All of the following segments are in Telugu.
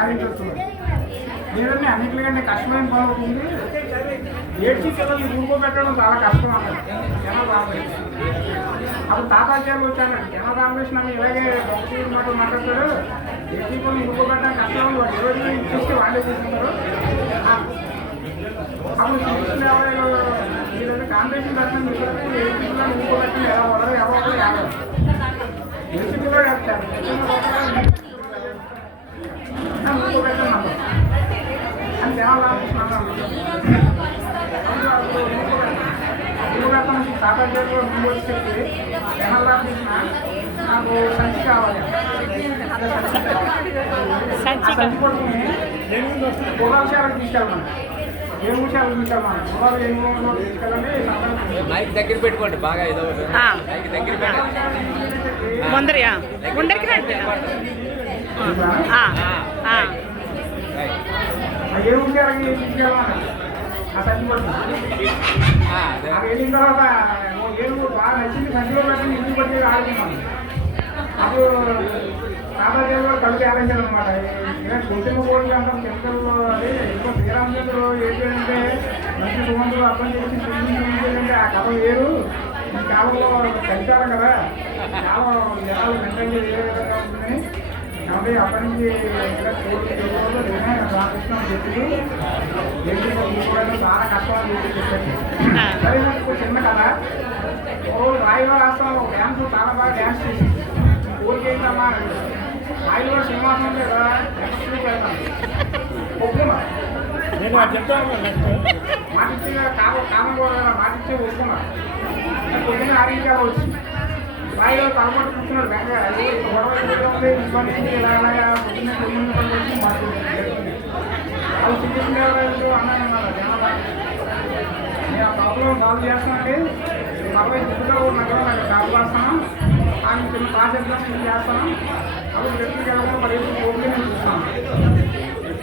సాధించవచ్చు లేదంటే అన్నింటికంటే కష్టమైన పని అవుతుంది ఏడ్చి పిల్లల్ని ఊరుకోబెట్టడం చాలా కష్టం అన్నది జనం రామకృష్ణ అప్పుడు తాతాచార్యులు వచ్చారండి జనం రామకృష్ణ అని ఇలాగే భక్తి మాట మాట్లాడతాడు. ఏడ్చి పిల్లల్ని ఊరుకోబెట్టడం కష్టం. వాళ్ళు ఎవరిని చూస్తే వాళ్ళే చూస్తున్నారు అప్పుడు శ్రీకృష్ణ ఎవరైనా వీళ్ళకి కాంపిటీషన్ దర్శనం చేసినప్పుడు ఏడ్చి పిల్లల్ని ఊరుకోబెట్టడం ఎలా వాళ్ళరు ఎవరు ఒకరు ఏడ్చి పిల్లలు వేస్తారు సాధారణ ముందు వచ్చి చెప్పి జనాలు రామకృష్ణ నాకు సంచి కావాలి సంచి పట్టుకుని పొలాశాలకు తీసుకెళ్ళమని ఏముశాలకు తీసుకెళ్ళమని పొలాలు ఏమో తీసుకెళ్ళండి మైక్ దగ్గర పెట్టుకోండి. బాగా ఏదో. మైక్ దగ్గర పెట్టండి ముందరి ఆ, ముందరికి రండి వెళ్ళిన తర్వాత ఏనుగు బాగా నచ్చింది సంచిలో పెట్టి ఇంటికి వచ్చి ఆడుకున్నాను అప్పుడు తాతాదేవి కలిసి ఆడించారు అనమాట కుటుంబ కోళ్ళు అంటాం కెమికల్ అదే ఎక్కువ శ్రీరామచంద్రుడు ఏంటి మంచి సుమంతులు అర్థం చేసి చూపించాలంటే ఆ కథ వేరు ఈ కాలంలో కలిసారు కదా. కాలం జనాలు మెంటల్ ఏ విధంగా ఉంటుంది కాబట్టి అప్పటి నుంచి రామకృష్ణ చెప్పి చాలా కష్టం. సరే నాకు చిన్న ఓ రాయిలో రాష్ట్రంలో ఒక డ్యాన్స్ చాలా బాగా డ్యాన్స్ చేసి ఊరికి ఏంటమ్మా రాయిలో సింహాసనం ఉంది కదా ఒప్పుకున్నా నేను అది చెప్తాను మాటిచ్చి కామ కామం కూడా మాటిచ్చి ఒప్పుకున్నా పొద్దున్న ఆరింటికి వచ్చి రాయిలో తలపట్టు కూర్చున్నాడు వెంకయ్య అది గొడవ ఏదో ఉంది ఇబ్బంది ఉంది, ఇలా అలాగా పొద్దున్న తొమ్మిది పని వచ్చి మాట్లాడుతుంది వాళ్ళు శ్రీకృష్ణదేవరాయలు అన్నాను అన్నారు జనాభా నేను ఆ పాపలో బాగు చేస్తానంటే అరవై దిక్కులో నగరం నాకు కాపు రాస్తాను ఆయన చిన్న ప్రాజెక్ట్ నేను చేస్తాను అప్పుడు వ్యక్తికి వెళ్ళడం మరి ఓకే నేను చూస్తాను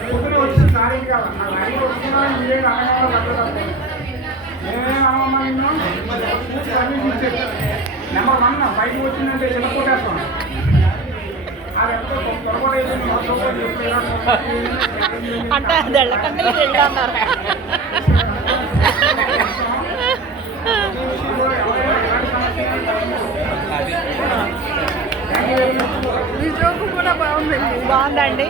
పొద్దున వచ్చి నారీకి కావాలి నా నారీకి వచ్చినా మీరే అనగా కట్టలేదు నేనేం అనమ్మా నిన్ను సర్వీస్ ఇచ్చేది నెంబర్ వన్ బయటకు వచ్చిందంటే చిన్న కూడా చెప్పలేదు. అంటే అది వెళ్ళకండి వెళ్ళు అన్నారు. అది బాగుందండి.